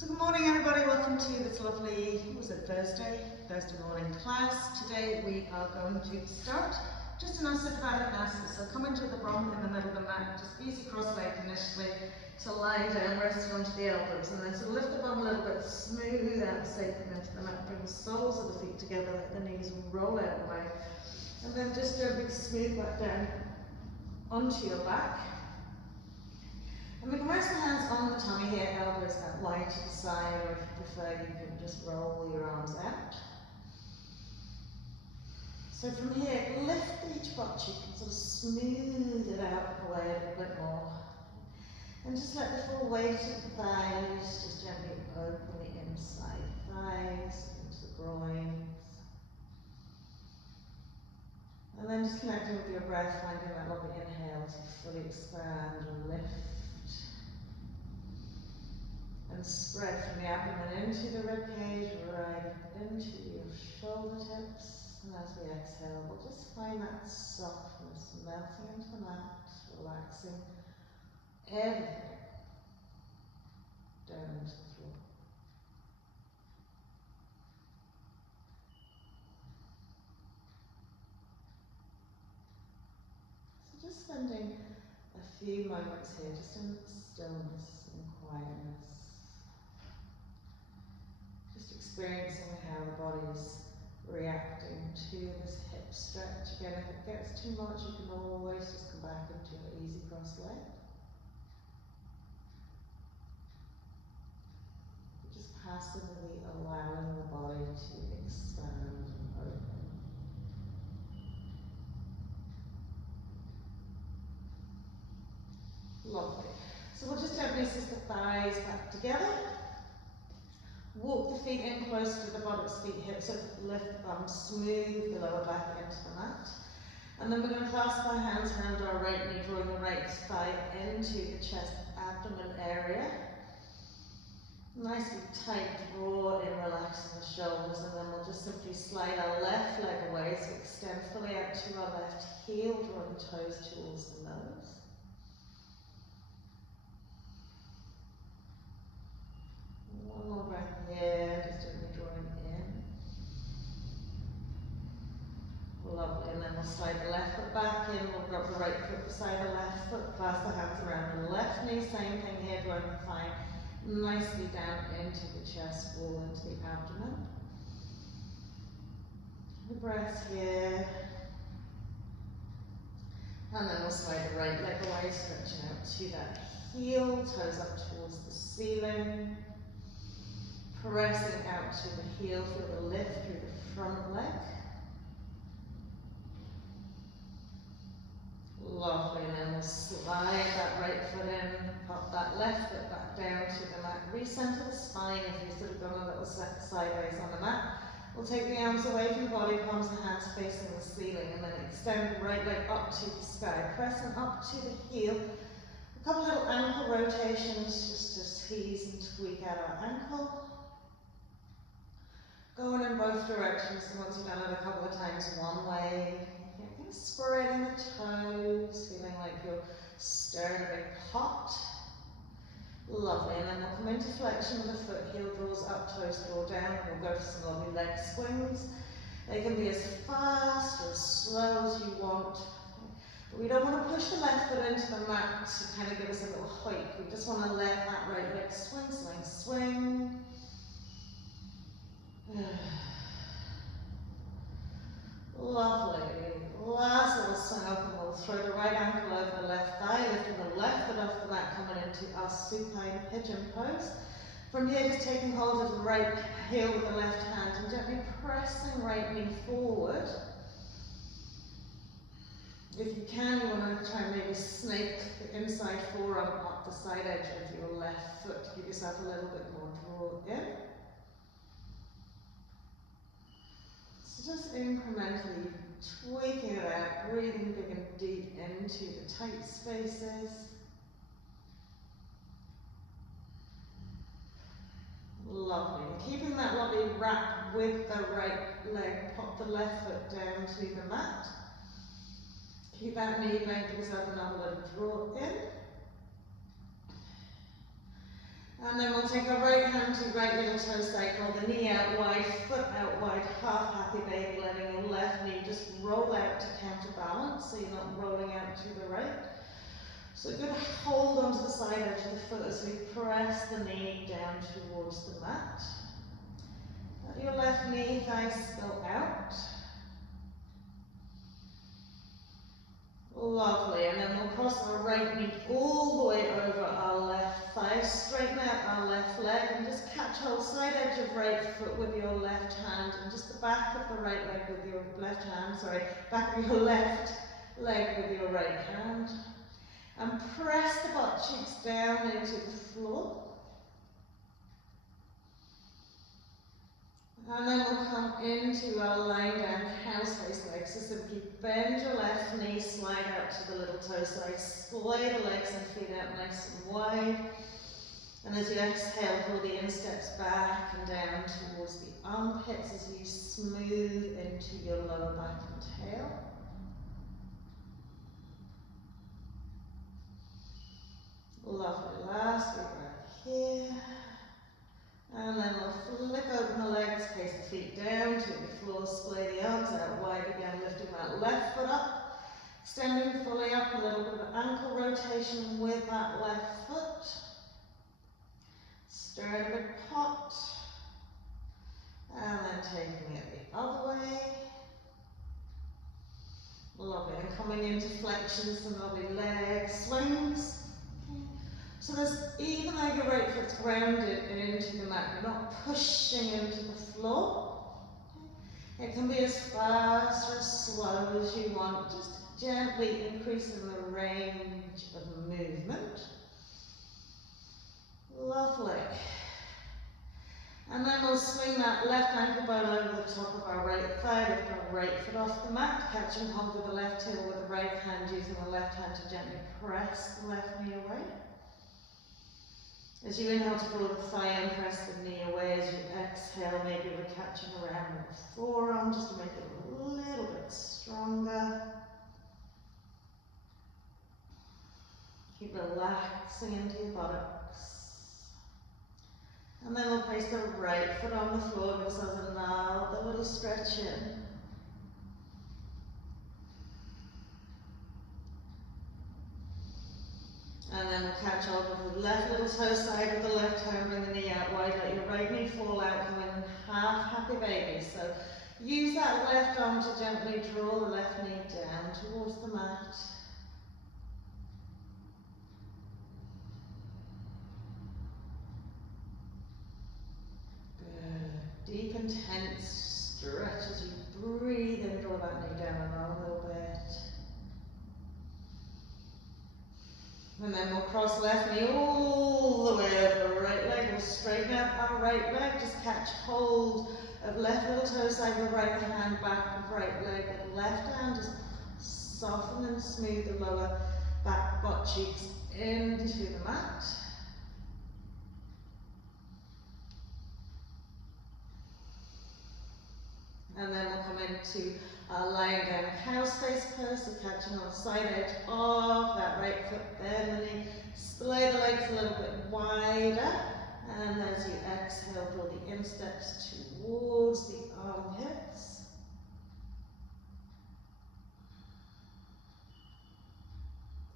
So good morning everybody, welcome to this lovely, Thursday morning class. Today we are going to start just an Asana. So come into the bottom in the middle of the mat, just easy cross-legged initially to lie down, resting onto the elbows, and then so lift the bum a little bit, smooth out the sacrum into the mat, bring the soles of the feet together, let the knees roll out of the way, and then just gently smooth that down onto your back. And we can rest the hands on the tummy here, elbows out wide to the side, or if you prefer, you can just roll your arms out. So from here, lift each butt cheek and sort of smooth it out away a little bit more. And just let the full weight of the thighs just gently open the inside thighs into the groins. And then just connecting with your breath, finding that lovely inhale to fully expand and lift. And spread from the abdomen into the ribcage, right into your shoulder tips. And as we exhale, we'll just find that softness melting into the mat, relaxing everything down into the floor. So just spending a few moments here, just in stillness and quietness. Experiencing how the body's reacting to this hip stretch. Again, if it gets too much, you can always just come back into an easy cross leg. Just passively allowing the body to expand and open. Lovely. So we'll just gently assist the thighs back together. Walk the feet in close to the buttocks, feet, hips, so lift the bum, smooth the lower back into the mat. And then we're going to clasp our hands around our right knee, drawing the right thigh into the chest, abdomen area. Nicely tight, draw in, relaxing the shoulders, and then we'll just simply slide our left leg away, so extend fully out to our left heel, drawing the toes towards the nose. One more breath here, just gently drawing in. Lovely, and then we'll slide the left foot back in, we'll drop the right foot beside the left foot, clasp the hands around the left knee, same thing here, drawing the thigh nicely down into the chest wall, into the abdomen. The breath here. And then we'll slide the right leg away, stretching out to that heel, toes up towards the ceiling. Pressing out to the heel, feel the lift through the front leg. Lovely, and then we'll slide that right foot in, pop that left foot back down to the mat. Recenter the spine if you've sort of gone a little sideways on the mat. We'll take the arms away from the body, palms and hands facing the ceiling, and then extend the right leg up to the sky, pressing up to the heel. A couple little ankle rotations just to tease and tweak out our ankle. Going in both directions, so once you've done it a couple of times one way, you're spreading the toes, feeling like you're stirring a big pot. Lovely, and then we'll come into flexion with the foot, heel draws up, toes draw down, and we'll go for some lovely leg swings. They can be as fast or as slow as you want. But we don't want to push the left foot into the mat to kind of give us a little hike. We just want to let that right leg swing, swing, swing. Lovely. Last little swing up, and we'll throw the right ankle over the left thigh, lifting the left foot off the mat, coming into our supine pigeon pose. From here, just taking hold of the right heel with the left hand and gently pressing right knee forward. If you can, you want to try and maybe snake the inside forearm up the side edge of your left foot to give yourself a little bit more draw in. So just incrementally tweaking it out, breathing big and deep into the tight spaces. Lovely. Keeping that lovely wrap with the right leg, pop the left foot down to the mat. Keep that knee bent, give yourself another little draw in. And then we'll take our right hand to right little toe cycle, the knee out wide, foot out wide, half happy baby, letting your left knee just roll out to counterbalance, so you're not rolling out to the right. So good hold onto the side edge of the foot as we press the knee down towards the mat. Let your left knee, thighs go out. Lovely, and then we'll cross our right knee all the way over our left thigh, straighten out our left leg and just catch hold side edge of right foot with your left hand and just the back of the right leg with your left hand, back of your left leg with your right hand. And press the butt cheeks down into the floor. And then we'll come into our lying down cow face legs. So simply bend your left knee, slide out to the little toe side, splay the legs and feet out nice and wide. And as you exhale, pull the insteps back and down towards the armpits as you smooth into your lower back and tail. Lovely, last big breath here. And then we'll flip open the legs, face the feet down to the floor, splay the arms out wide again, lifting that left foot up, extending fully up, a little bit of ankle rotation with that left foot. Sternum pot, and then taking it the other way. Lovely, and coming into flexions and lovely leg swings. So there's, even though your right foot's grounded into the mat, you're not pushing into the floor. It can be as fast or as slow as you want, just gently increasing the range of movement. Lovely. And then we'll swing that left ankle bone over the top of our right thigh, lift our right foot off the mat, catching hold of the left heel with the right hand, using the left hand to gently press the left knee away. As you inhale to pull the thigh and press the knee away, as you exhale, maybe we're catching around the forearm just to make it a little bit stronger. Keep relaxing into your buttocks. And then we'll place the right foot on the floor, give ourselves another little stretch in. And then we'll catch hold of the left little toe side of the left hand, bring the knee out wide, let your right knee fall out, come in half happy baby. So use that left arm to gently draw the left knee down towards the mat. Good. Deep, intense stretch as you breathe in, draw that knee down a little bit. And then we'll cross left knee all the way over our right leg. We'll straighten out our right leg. Just catch hold of left little toe side with right hand, back of right leg with left hand. Just soften and smooth the lower back butt cheeks into the mat. And then we'll come into lying down cow's face pose, so catching on the side edge of that right foot, bend the knee, splay the legs a little bit wider, and as you exhale, pull the insteps towards the armpits.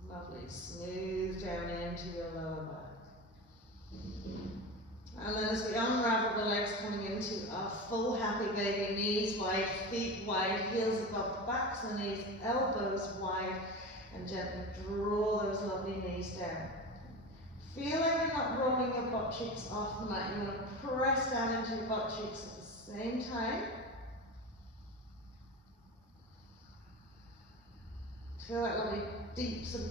Lovely, smooth down into your lower back. And then as we unravel the legs, coming into our full happy baby, knees wide, feet wide, heels above the backs of the knees, elbows wide, and gently draw those lovely knees down. Feel like you're not rolling your butt cheeks off the mat. You want to press down into your butt cheeks at the same time. Feel that lovely deep sort of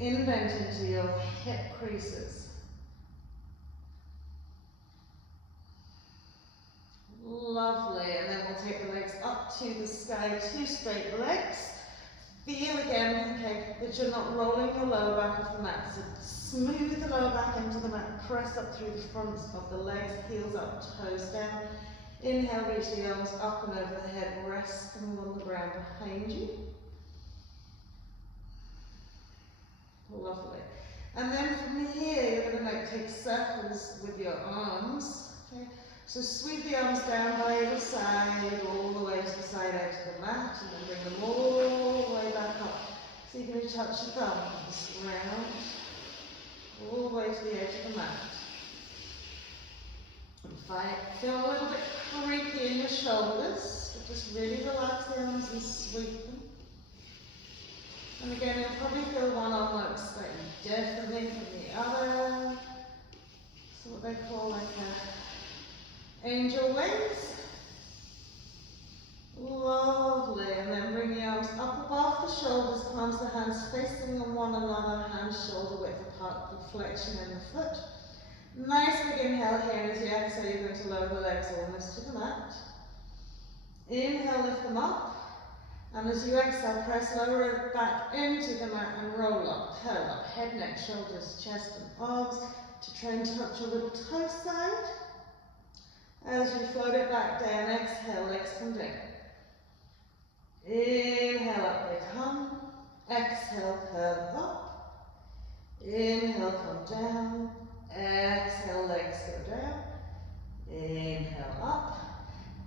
indent into your hip creases. Lovely, and then we'll take the legs up to the sky, two straight legs. Feel again, okay, that you're not rolling your lower back off the mat. So smooth the lower back into the mat, press up through the fronts of the legs, heels up, toes down. Inhale, reach the arms up and over the head, resting on the ground behind you. Lovely. And then from here, you're going to like take circles with your arms. Okay? So sweep the arms down by either side, all the way to the side edge of the mat, and then bring them all the way back up. So you're going to touch your thumbs round, all the way to the edge of the mat. Feel a little bit creaky in your shoulders, but just really relax the arms and sweep them. And again, you'll probably feel one arm works slightly differently from the other. So what they call like angel wings. Lovely. And then bring the arms up above the shoulders, palms the hands facing one another, hands shoulder width apart, flexion in the foot. Nice big inhale here as you exhale, you're going to lower the legs almost to the mat. Inhale, lift them up. And as you exhale, press lower it back into the mat and roll up, curl up, head, neck, shoulders, chest and arms to try and touch your little toe side. As you float it back down, exhale, legs come down. Inhale, up they come. Exhale, curl up. Inhale, come down. Exhale, legs go down. Inhale, up.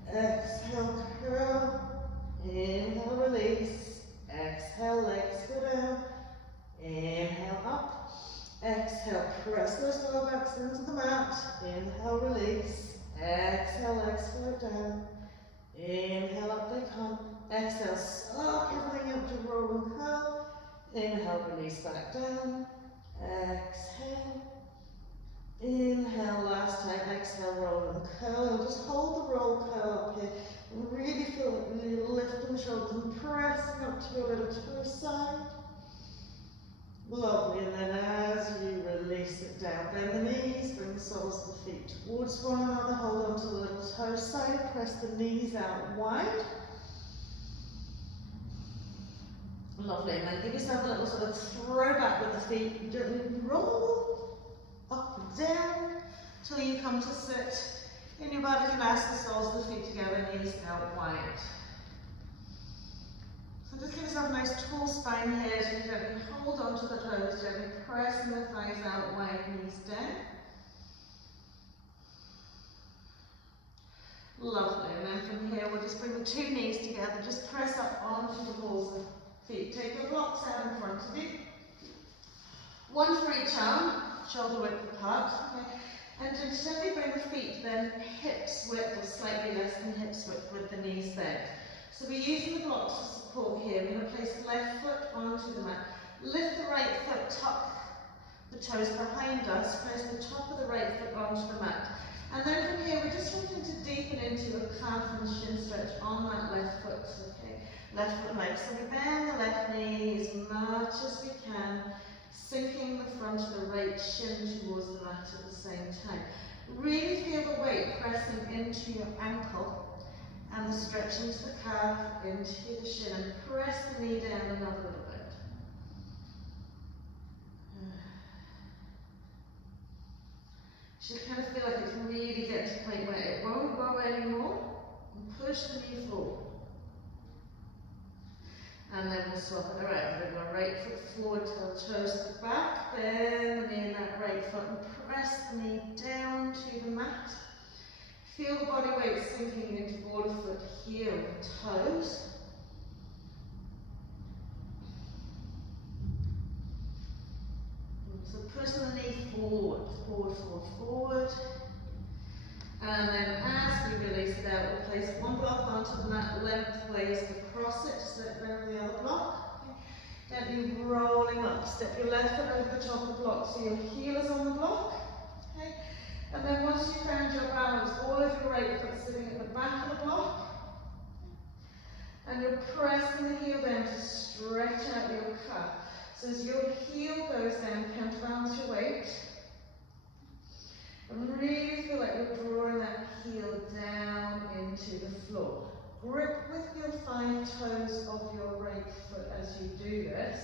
Exhale, curl. Inhale, release. Exhale, legs go down. Inhale, up. Exhale, press those lower backs into the mat. Inhale, release. Exhale, legs go down. Inhale, up they come. Exhale, soak everything up to roll and curl. Inhale, release back down. Exhale. Inhale, last time. Exhale, roll and curl. And just hold the roll curl up here. And really feel it when you're lifting the shoulders and pressing up to your little toe side. Lovely. And then as you release it down, bend the knees, bring the soles of the feet towards one another. Hold on to the little toe side. Press the knees out wide. Lovely. And then give yourself a little sort of throw back with the feet. Gently roll up and down till you come to sit in your Baddha Konasana, soles of the feet together, knees out wide. So just give yourself a nice tall spine here as you gently hold onto the toes, gently pressing the thighs out wide, knees down. Lovely. And then from here, we'll just bring the two knees together, just press up onto the balls of feet. Take your blocks out in front of you. One for each arm, shoulder width apart. Okay. And just gently bring the feet then hips width or slightly less than hips width with the knees bent. So we're using the blocks for support here. We're going to place the left foot onto the mat. Lift the right foot, tuck the toes behind us. Place the top of the right foot onto the mat. And then from here, we're just wanting to deepen into a calf and shin stretch on that left foot. Okay, left foot leg. So we bend the left knee as much as we can, sinking the front of the right shin towards the mat at the same time. Really feel the weight pressing into your ankle and the stretch into the calf, into the shin, and press the knee down another little bit. You should kind of feel like it can really get to a point where it won't go anymore, and push the knee forward. And then we'll swap it around. Bring our right foot forward till the toes to the back, bend the knee in that right foot and press the knee down to the mat. Feel the body weight sinking into border foot, heel, toes. So pushing the knee forward, forward, forward, forward. And then as we release it out, we'll place one block onto the mat lengthways across it, step over the other block. Okay. Gently rolling up, step your left foot over the top of the block so your heel is on the block. Okay. And then once you've found your balance, all of your right foot sitting at the back of the block. And you're pressing the heel down to stretch out your calf. So as your heel goes down, counterbalance your weight. And really feel like you're drawing that heel down into the floor. Grip with your fine toes of your right foot as you do this.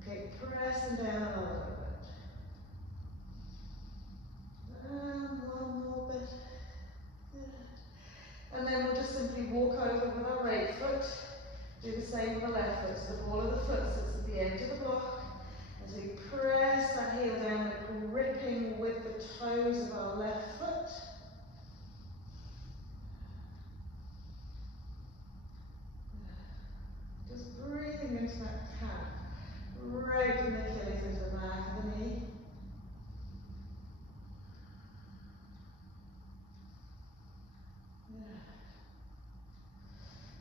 Okay, pressing down a little bit. And one more bit. Good. And then we'll just simply walk over with our right foot. Do the same with the left foot. So the ball of the foot sits at the end of the block. As we press press that heel down, like gripping with the toes of our left foot. Just breathing into that calf, right from the Achilles into the back of the knee.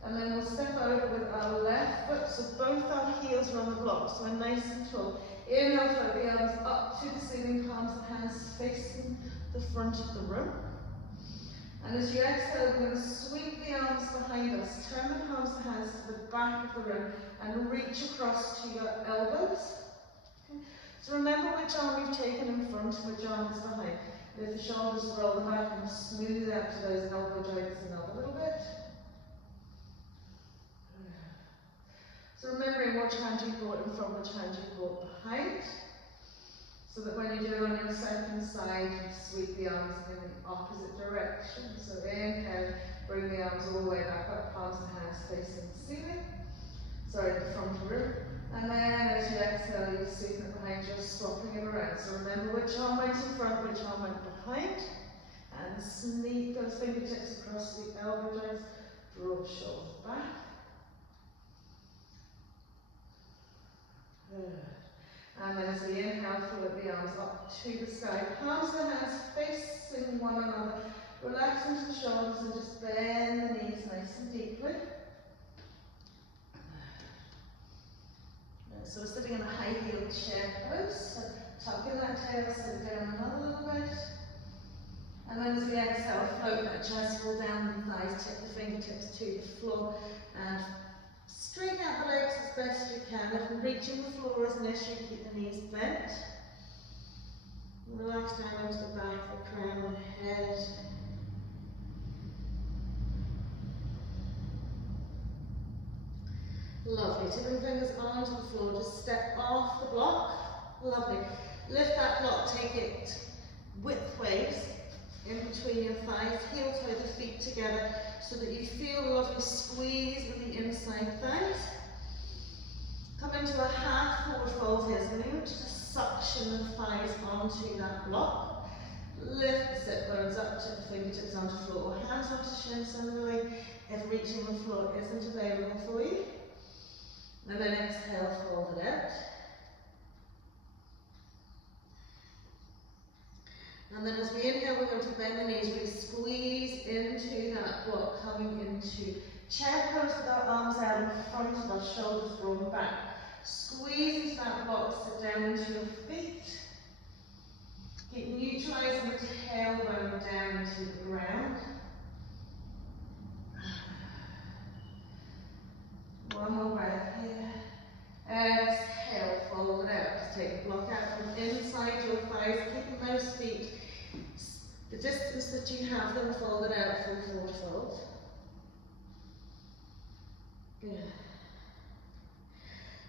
And then we'll step over with our left foot, so both our heels are on the block, so we're nice and tall. Inhale, float the arms up to the ceiling, palms of hands facing the front of the room. And as you exhale, we're going to sweep the arms behind us, turn the palms of hands to the back of the room, and reach across to your elbows. Okay. So remember which arm you've taken in front and which arm is behind. Lift the shoulders, roll them back, and smooth out to those elbow joints and up a little bit. So remembering which hand you brought in front, which hand you brought behind, so that when you do it on your second side, you sweep the arms in the opposite direction. So inhale, bring the arms all the way back up, palms and hands facing the ceiling. Sorry, the front room. And then as you exhale, you sweep it behind, just swapping it around. So remember which arm went in front, which arm went behind. And sneak those fingertips across the elbow joints, draw the shoulders back. Good. And then as we inhale, float the arms up to the sky. Palms of the hands facing one another. Relax into the shoulders and just bend the knees nice and deeply. So we're sitting in a high-heeled chair pose. So tuck in that tail, sit down another little bit. And then as we exhale, float that chest, roll down the thighs, tip the fingertips to the floor, and straighten out the legs as best you can. If reaching the floor is an issue, keep the knees bent. Relax down into the back, the crown, the head. Lovely. Tipping fingers onto the floor, just step off the block. Lovely. Lift that block, take it widthways in between your thighs, heel toe the feet together so that you feel a lovely squeeze with the inside thighs. Come into a half forward fold here, so you want to just suction the thighs onto that block. Lift the sit bones up to the fingertips onto the floor, or hands onto shins similarly if reaching the floor isn't available for you. And then exhale, fold it out. And then as we inhale, we're going to bend the knees, really squeeze into that block, coming into chair pose with our arms out in front of our shoulders drawn back. Squeeze into that block, sit down into your feet. Keep neutralizing the tailbone down into the ground. One more breath here. Exhale, fold it out. Just take the block out from inside your thighs, keeping those feet the distance that you have them folded out, full forward fold. Good.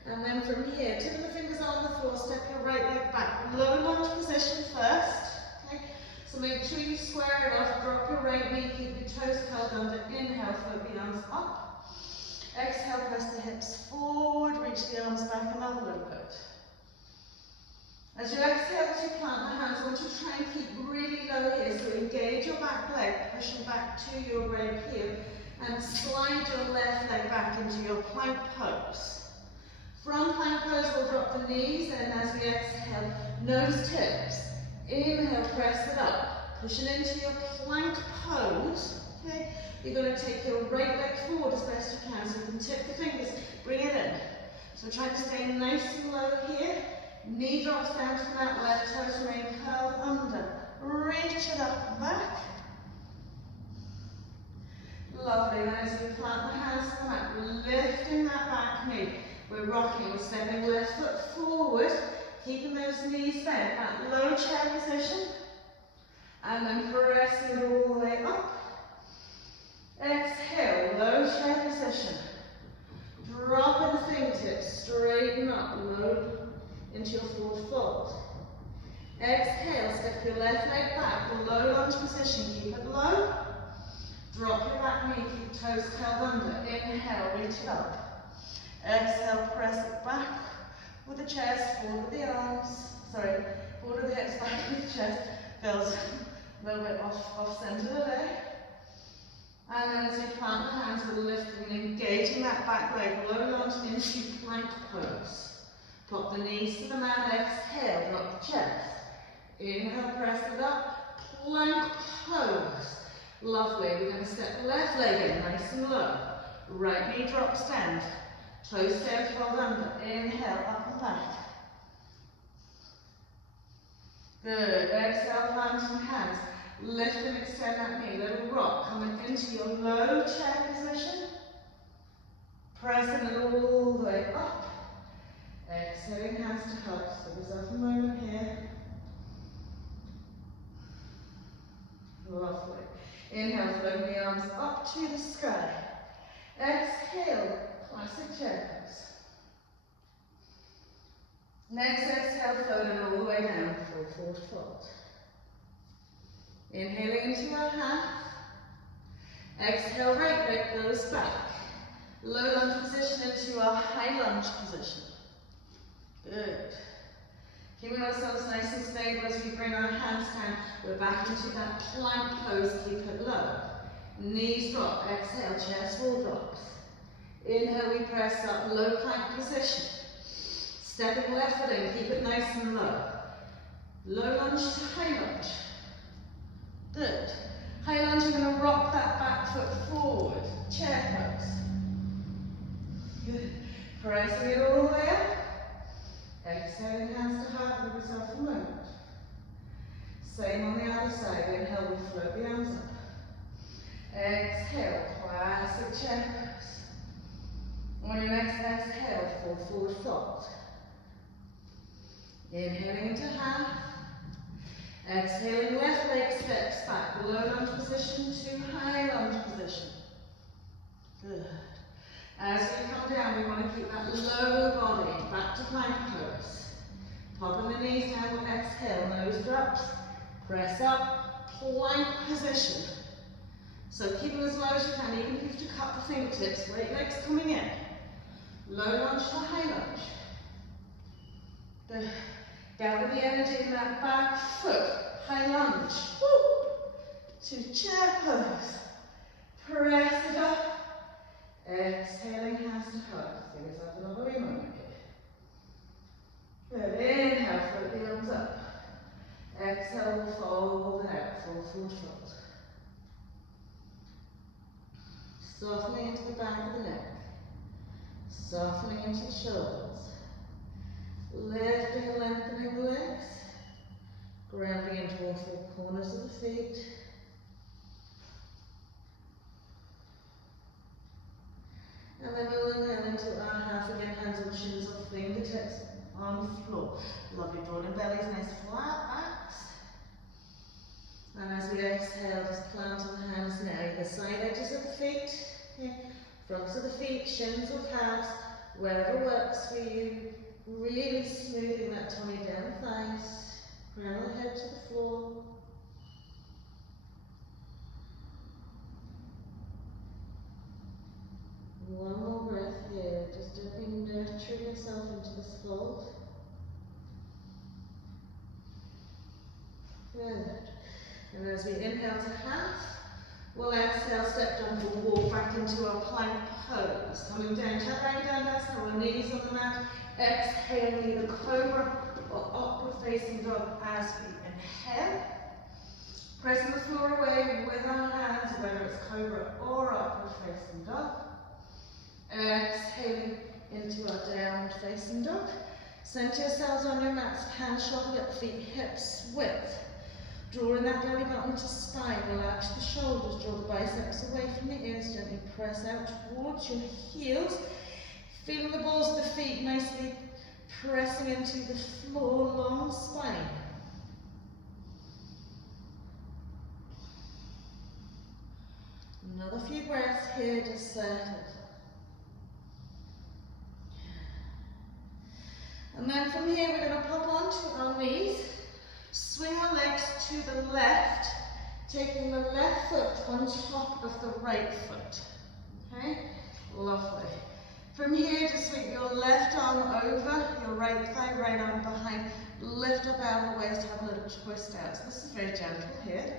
And then from here, tip of the fingers on the floor, step your right leg back. Low lunge position first. Okay? So make sure you square it off, drop your right knee, keep your toes curled under. Inhale, float the arms up. Exhale, press the hips forward, reach the arms back another little bit. As you exhale, as you plant the hands, I want you to try and keep really low here. So engage your back leg, pushing back to your right heel, and slide your left leg back into your plank pose. From plank pose, we'll drop the knees, and as we exhale, nose tips. Inhale, press it up, pushing into your plank pose. Okay, you're going to take your right leg forward as best you can, so you can tip the fingers, bring it in. So try to stay nice and low here. Knee drops down to the mat, left toes remain curled under. Reach it up and back. Lovely. Now as we plant the hands to the mat, lifting that back knee. We're rocking, we're stepping left foot forward, keeping those knees bent, that low chair position. And then pressing it all the way up. Exhale, low chair position. Drop in the fingertips, straighten up, low into your forward fold. Exhale, step your left leg back, the low lunge position, keep it low. Drop your back knee, keep toes curled under. Inhale, reach it up. Exhale, press it back with the chest, forward with the arms. sorry, forward of the hips, back of the chest, feels a little bit off centre there. And then as we plant the hands, we're lifting and engaging that back leg, low lunge into plank pose. Pop the knees to the mat, exhale, drop the chest. Inhale, press it up, plank pose. Lovely, we're going to step the left leg in, nice and low. Right knee drops down, toes down, 12 under. Inhale, up and back. Good, exhale, planting hands. Lift and extend that knee, little rock, coming into your low chair position. Pressing it all the way up. Exhaling hands to hug, so there's a moment here. Lovely. Inhale, floating the arms up to the sky. Exhale, classic chair pose. Next exhale, floating all the way down for forward fold. Inhaling into our half. Exhale, right leg goes back. Low lunge position into our high lunge position. Good. Keeping ourselves nice and stable as we bring our hands down. We're back into that plank pose, keep it low. Knees drop, exhale, chest wall drops. Inhale, we press up, low plank position. Stepping left foot in, keep it nice and low. Low lunge to high lunge. Good. High lunge, you're going to rock that back foot forward. Chair pose. Good. Pressing it all the way up. Exhaling hands to heart, give yourself a moment. Same on the other side. Inhale, we float the arms up. Exhale, classic chair pose. On your next exhale, fall forward fold. Inhaling into half. Exhaling, left leg steps back. Low lunge position to high lunge position. Good. As we come down, we want to keep that low body back to plank pose. Popping the knees down with exhale, nose drops. Press up, plank position. So keep it as low as you can, even if you have to cut the fingertips, right legs coming in. Low lunge to high lunge. Good. Gather the energy in that back foot. High lunge. Woo. To chair pose. Press it up. Exhaling hands to heart. Give yourself another wee moment here. Good. Inhale, float the arms up. Exhale, fold it out. Forward fold. Softening into the back of the neck. Softening into the shoulders. Lifting and lengthening the legs. Grounding into all four corners of the feet. And then we'll inhale into our half again, hands on shins or fingertips on the floor. Lovely, drawing bellies, nice flat backs. And as we exhale, just plant on the hands now, the side edges of the feet, fronts of the feet, shins or calves, wherever works for you. Really smoothing that tummy down the thighs, crown of the head to the floor. One more breath here, just gently nurturing yourself into this fold. Good. And as we inhale to half, we'll exhale, step down, we'll walk back into our plank pose. Coming down, tapping down, that's our knees on the mat. Exhale, either cobra or upward facing dog as we inhale. Pressing the floor away with our hands, whether it's cobra or upward facing dog. Exhaling into our downward facing dog. Center yourselves on your mats, hands shoulder width, feet hips width. Drawing that belly button to spine, relax the shoulders, draw the biceps away from the ears, gently press out towards your heels. Feeling the balls of the feet nicely pressing into the floor, long spine. Another few breaths here, just settle. And then from here we're going to pop onto our knees, swing our legs to the left, taking the left foot on top of the right foot. Okay? Lovely. From here, just sweep your left arm over, your right thigh, right arm behind, lift up out of the waist, have a little twist out. So this is very gentle here.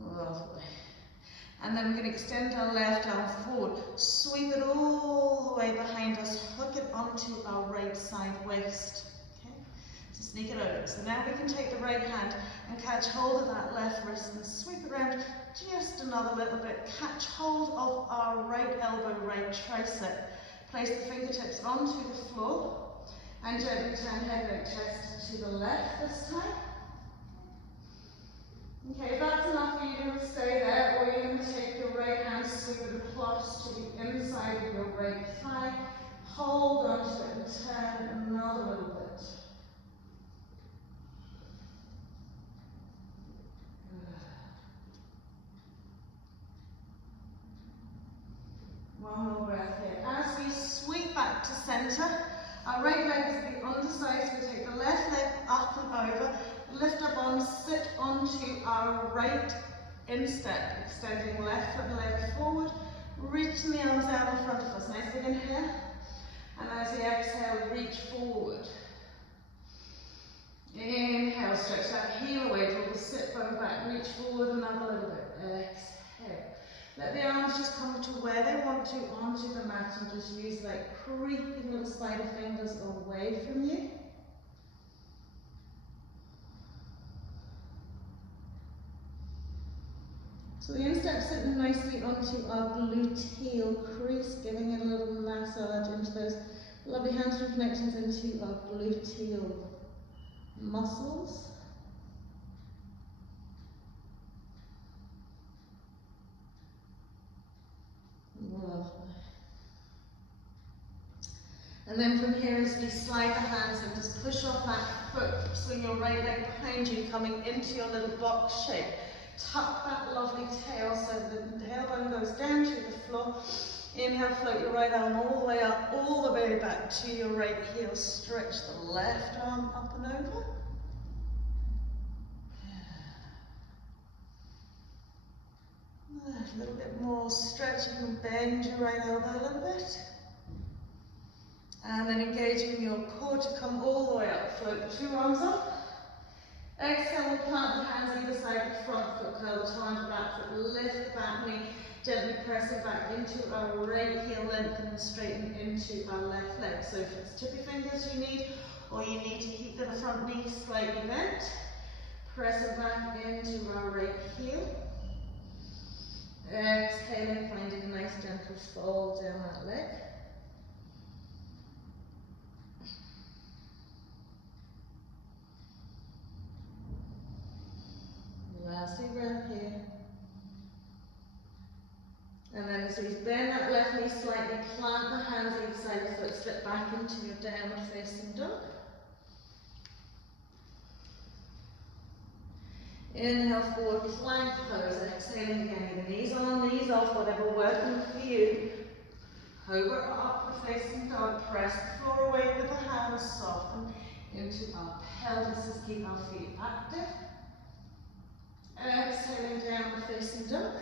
Lovely. And then we're going to extend our left arm forward, sweep it all the way behind us, hook it onto our right side waist. Okay, so sneak it over. So now we can take the right hand and catch hold of that left wrist and sweep it around just another little bit. Catch hold of our right elbow, right tricep. Place the fingertips onto the floor and gently turn head, neck, chest to the left this time. Okay, if that's enough for you to stay there, or you're going to take your right hand, sweep it across to the inside of your right thigh, hold on to it and turn another little bit. One more breath here. As we sweep back to center, our right leg is the underside, so we take the left leg up and over, lift up on, sit onto our right instep, extending left foot and leg forward, reaching the arms out in front of us. Nice big inhale, and as we exhale, reach forward. Inhale, stretch that heel away, draw the sit bone back, reach forward another little bit. Exhale. Let the arms just come to where they want to onto the mat, and just use like creeping little spider fingers away from you. So the instep sitting nicely onto our gluteal crease, giving it a little massage into those lovely hamstring connections into our gluteal muscles. Lovely. And then from here, as we slide the hands and just push off that foot, swing your right leg behind you, coming into your little box shape. Tuck that lovely tail so the tailbone goes down to the floor. Inhale, float your right arm all the way up, all the way back to your right heel. Stretch the left arm up and over. A little bit more stretch. You can bend your right elbow a little bit. And then engaging your core to come all the way up. Float the two arms up. Exhale, we'll plant the hands either side of the front foot, curl the toe onto the back foot, lift the back knee, gently press it back into our right heel, lengthen and straighten into our left leg. So if it's tippy fingers you need, or you need to keep the front knee slightly bent, press it back into our right heel. Exhaling, finding a nice gentle fold down that leg. Last big breath here. And then as we bend that left knee slightly, plant the hands either side of the foot, slip back into your downward facing dog. Inhale forward, plank pose, exhaling again, the knees on, knees off, whatever working for you. Hover up the facing dog, press the floor away with the hands, soften into our pelvis, keep our feet active. Exhaling down the facing dog.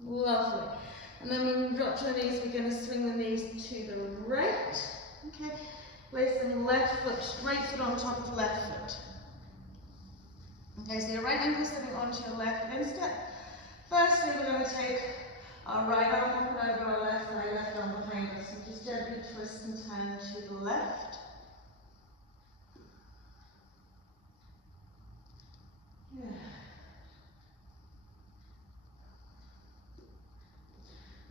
Lovely. And then when we drop to the knees, we're going to swing the knees to the right. Okay. Placing left foot, right foot on top of left foot. Okay, so your right ankle sitting onto your left instep. Firstly, we're going to take our right arm up and over our left thigh, left arm behind us, and just gently twist and turn to the left. Yeah.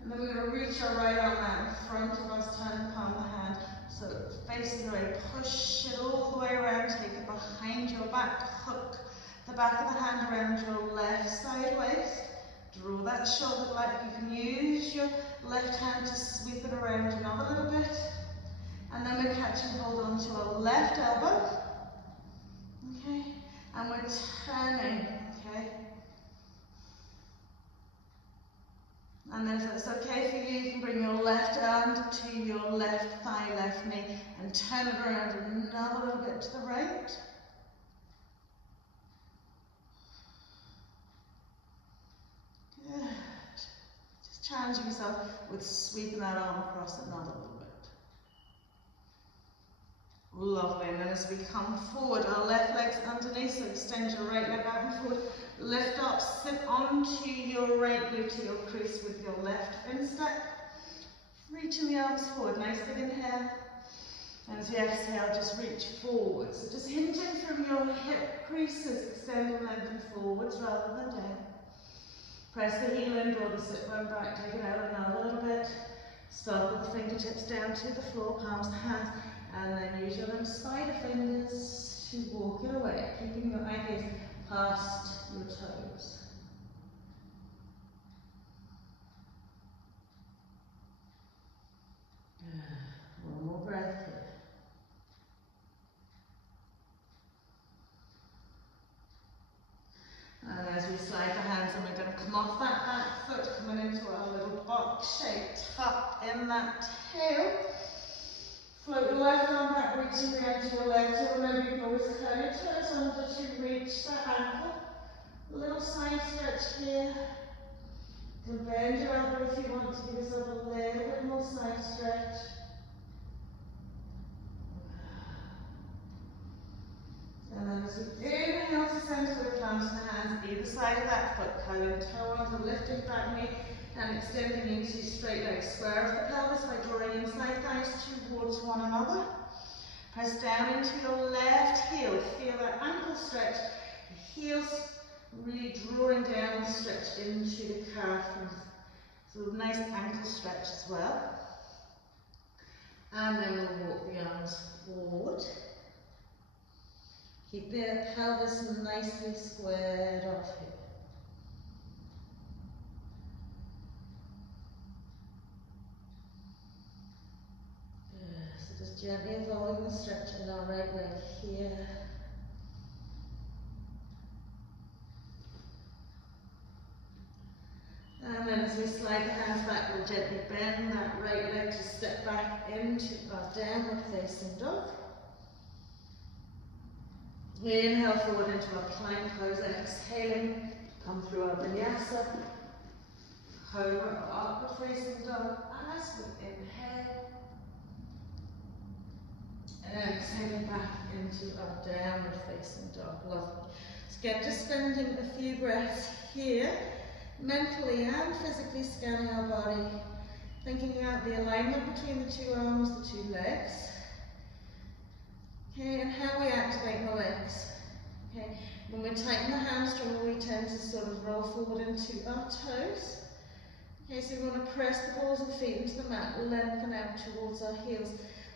And then we're going to reach our right arm out in front of us, turn the palm of the hand, so it's facing away. Push it all the way around, take it behind your back, hook the back of the hand around your left side waist. Draw that shoulder back. You can use your left hand to sweep it around another little bit. And then we're catching hold onto our left elbow. Okay. And we're turning, okay? And then if it's okay for you, you can bring your left arm to your left thigh, left knee, and turn it around another little bit to the right. Good. Just challenging yourself with sweeping that arm across another little bit. Lovely, and then as we come forward, our left leg's underneath, so extend your right leg out and forward. Lift up, sit onto your right gluteal crease with your left instep. Reaching the arms forward, nice big inhale. And as you exhale, just reach forward. So just hinging from your hip creases, extend and lengthen forwards rather than down. Press the heel in, draw the sit bone back, take it out another little bit. Start with the fingertips down to the floor, palms to hands. And then use your little spider fingers to walk it away, keeping your ankles past your toes. One more breath here. And as we slide the hands, and we're going to come off that back foot, coming into our little box shape, tuck in that tail. Float your left arm back, reaching down to your left heel. Remember, you can always curl your toes under to reach that ankle. A little side stretch here. You can bend your elbow if you want to give yourself a little bit more side stretch. And then as we inhale to center, we're planting the hands either side of that foot, curling toe under, lifting back knee, and extending into straight legs. Square off the pelvis by drawing inside thighs towards one another. Press down into your left heel. Feel that ankle stretch. The heels really drawing down the stretch into the calf. So a nice ankle stretch as well. And then we'll walk the arms forward. Keep the pelvis nicely squared off here. So just gently involving the stretch in our right leg here. And then as we slide the hands back, we'll gently bend that right leg to step back into our downward facing dog. Inhale forward into our plank pose, and exhaling, come through our vinyasa. Cobra or upward facing dog as we inhale. And exhaling back into our downward facing dog. Lovely. So get to spending a few breaths here, mentally and physically scanning our body, thinking about the alignment between the two arms, the two legs. Okay, and how we activate the legs. Okay, when we tighten the hamstring, we tend to sort of roll forward into our toes. Okay, so we want to press the balls of the feet into the mat, lengthen out towards our heels,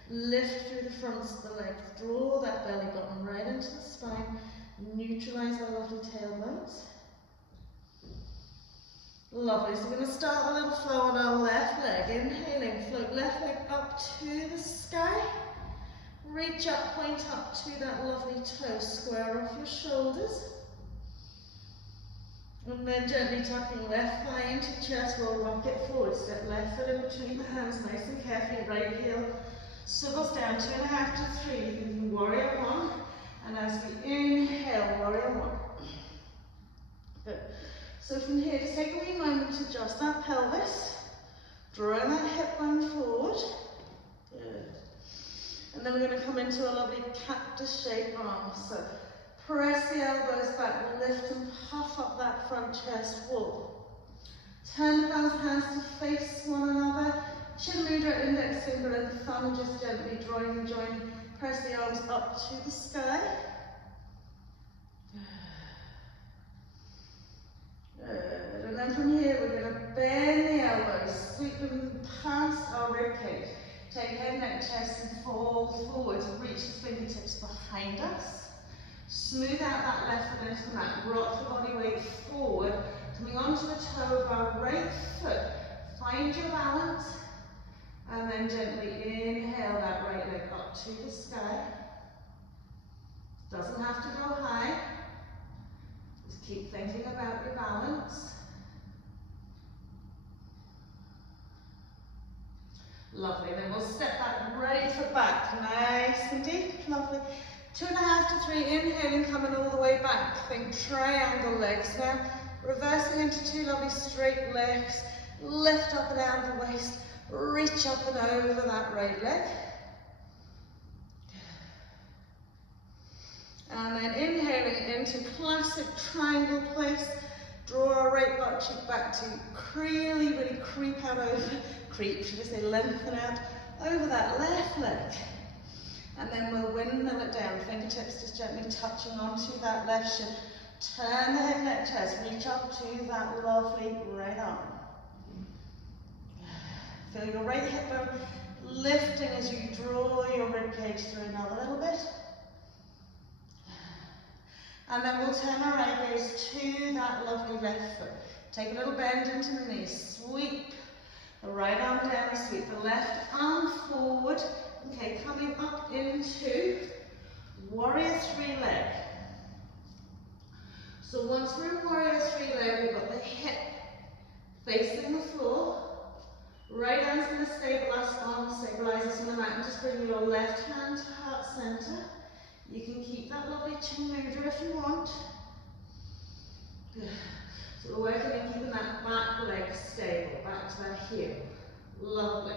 lift through the fronts of the legs, draw that belly button right into the spine, neutralize our lovely tailbones. Lovely, so we're going to start a little flow on our left leg. Inhaling, float left leg up to the sky. Reach up, point up to that lovely toe, square off your shoulders. And then gently tucking left thigh into chest, we'll rock it forward. Step left foot in between the hands, nice and carefully. Right heel swivels down, 2.5 to 3. You can do warrior one. And as we inhale, warrior one. Good. So from here, just take a wee moment to adjust that pelvis. Drawing that hip bone forward. Good. And then we're going to come into a lovely cactus shape arm. So press the elbows back, lift and puff up that front chest wall. Turn both hands to face one another. Chin mudra, index finger and thumb just gently drawing and joining. Press the arms up to the sky. Good. And then from here we're going to bend the elbows, sweep them past our ribcage. Take head, neck, chest and fall forward. Reach the fingertips behind us. Smooth out that left foot into the mat. Rock the body weight forward. Coming onto the toe of our right foot. Find your balance. And then gently inhale that right leg up to the sky. Doesn't have to go high. Just keep thinking about your balance. Lovely, then we'll step that right foot back, nice and deep, lovely. 2.5 to 3, inhaling, coming all the way back. Think triangle legs now. reversing into two lovely straight legs. Lift up and down the waist, reach up and over that right leg. And then inhaling into classic triangle place. Draw our right butt cheek back to really creep out over, should we say lengthen out over that left leg. And then we'll windmill it down, fingertips just gently touching onto that left shin. Turn the hip, neck, chest, reach up to that lovely right arm. Feel your right hip bone lifting as you draw your rib cage through another little bit. And then we'll turn our right gaze to that lovely left foot. Take a little bend into the knees. Sweep the right arm down and sweep the left arm forward. Okay, coming up into warrior three leg. So once we're in warrior three leg, we've got the hip facing the floor. Right hand's going to stabilize us on the mat, and just bring your left hand to heart center. You can keep that lovely chin mudra if you want. Good. So we're working on keeping that back leg stable, back to that heel. Lovely.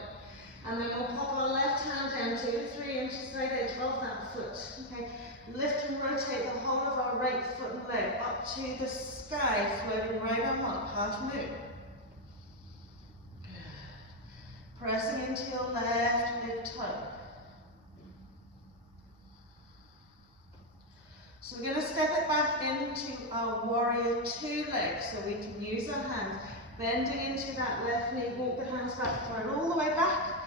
And then we'll pop our left hand down 2 to 3 inches straight edge of that foot. Okay. Lift and rotate the whole of our right foot and leg up to the sky, floating right arm up, half moon. Pressing into your left big toe. So we're going to step it back into our warrior two legs, so we can use our hands. Bending into that left knee, walk the hands back, throw it all the way back.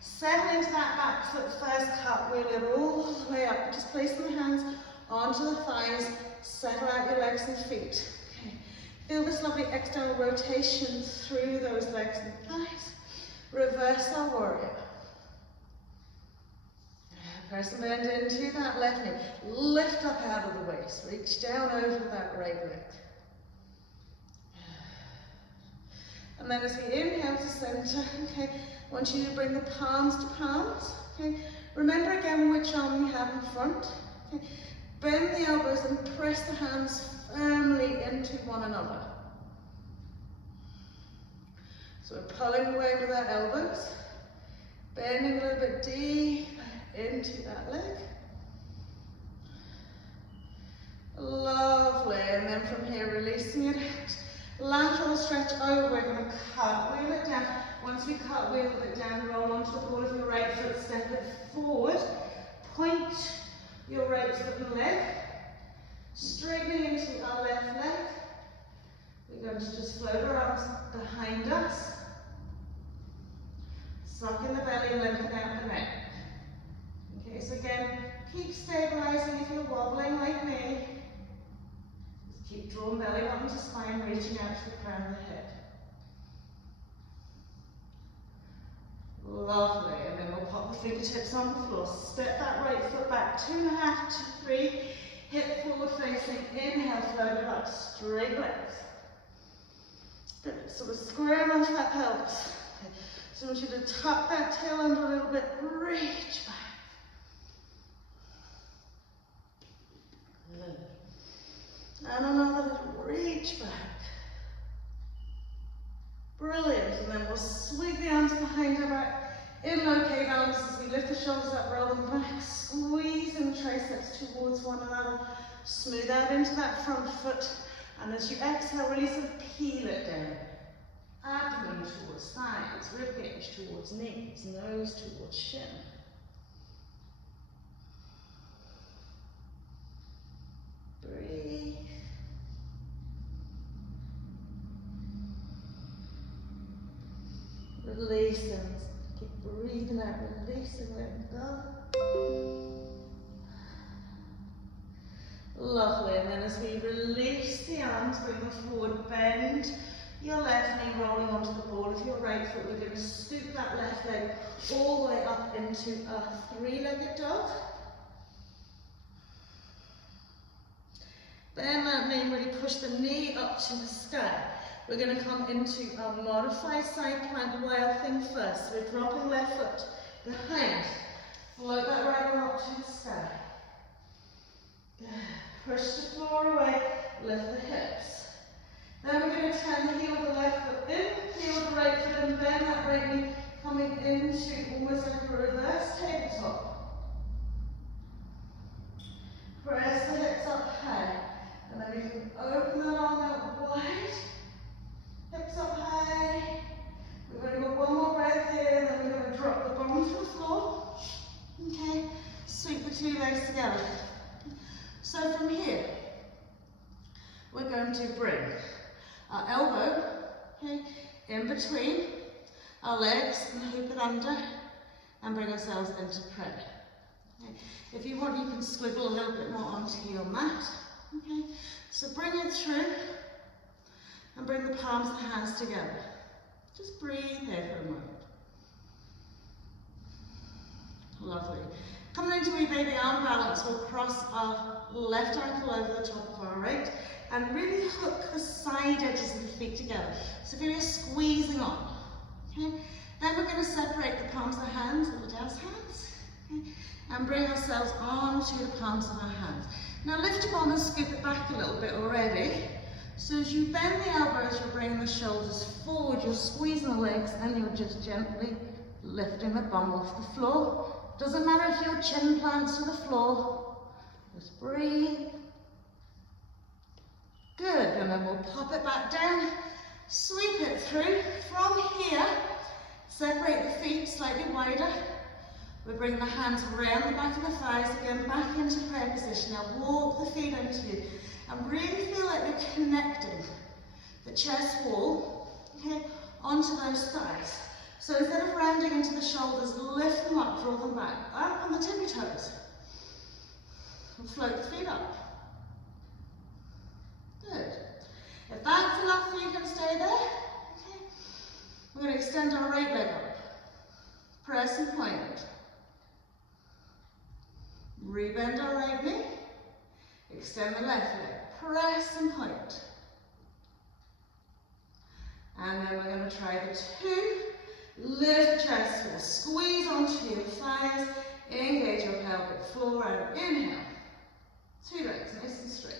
Settle into that back foot first, cartwheel it all the way up. Just placing the hands onto the thighs, settle out your legs and feet. Okay. Feel this lovely external rotation through those legs and thighs. Reverse our warrior. Press and bend into that left knee. Lift up out of the waist. Reach down over that right leg. And then as we inhale to center, okay, I want you to bring the palms to palms. Okay. Remember again which arm you have in front. Okay. Bend the elbows and press the hands firmly into one another. So we're pulling away with our elbows, bending a little bit deep into that leg. Lovely, and then from here releasing it out. Lateral stretch over, we're going to cartwheel it down. Once we cartwheel it down, roll onto the ball of your right foot, step it forward, point your right foot and leg, straightening into our left leg. We're going to just float our arms behind us. Suck in the belly and lengthen out the neck. Okay, so again, keep stabilizing if you're wobbling like me. Just keep drawing belly button to spine, reaching out to the crown of the head. Lovely, and then we'll pop the fingertips on the floor. Step that right foot back, 2.5 to 3. Hip forward facing, inhale, float it up, straight legs. Good, so we're squaring off that pelvis. Okay. So I want you to tuck that tail under a little bit, reach back. Good. And another little reach back. Brilliant. And then we'll sweep the arms behind our back, inlocate arms as we lift the shoulders up, roll them back, squeezing the triceps towards one another. Smooth out into that front foot. And as you exhale, really sort of peel it down. Abdomen towards thighs, ribcage towards knees, nose towards shin. Breathe. Releasing. Keep breathing out, releasing, letting go. Lovely, and then as we release the arms, bring them forward, bend your left knee rolling onto the ball of your right foot. We're going to scoop that left leg all the way up into a three-legged dog. Bend that knee, really push the knee up to the sky. We're going to come into a modified side plank wild thing first. So we're dropping left foot behind. Float that right arm up to the sky. Push the floor away, lift the hips. right knee coming into almost like a reverse tabletop. Press the hips up high, and then we can open that arm out wide. Hips up high. We're going to go one more breath here, and then we're going to drop the bottom to the floor. Okay, sweep the two legs together. So from here, we're going to bring our elbow, okay, in between our legs and hoop it under, and bring ourselves into prayer. Okay. If you want, you can squiggle a little bit more onto your mat. Okay, so bring it through and bring the palms of the hands together. Just breathe here for a moment. Lovely. Coming into wee baby arm balance, we'll cross our left ankle over the top of our right and really hook the side edges of the feet together. So feel you're squeezing on. Okay? Then we're going to separate the palms of the hands, little dad's hands, okay? And bring ourselves onto the palms of our hands. Now lift your bum and scoop it back a little bit already. So as you bend the elbows, you're bringing the shoulders forward, you're squeezing the legs, and you're just gently lifting the bum off the floor. Doesn't matter if your chin plants to the floor, just breathe. Good, and then we'll pop it back down, sweep it through. From here, separate the feet slightly wider. We bring the hands around the back of the thighs, again back into prayer position. Now walk the feet into you and really feel like you're connecting the chest wall, okay, onto those thighs. So instead of rounding into the shoulders, lift them up, draw them back, up on the tippy toes. And float the feet up. Good. If that's enough for you, you can stay there. Okay. We're going to extend our right leg up. Press and point. Rebend our right knee. Extend the left leg. Press and point. And then we're going to try the two. Lift the chest forward. Squeeze onto your thighs. Engage your pelvic floor and inhale. Two legs nice and straight.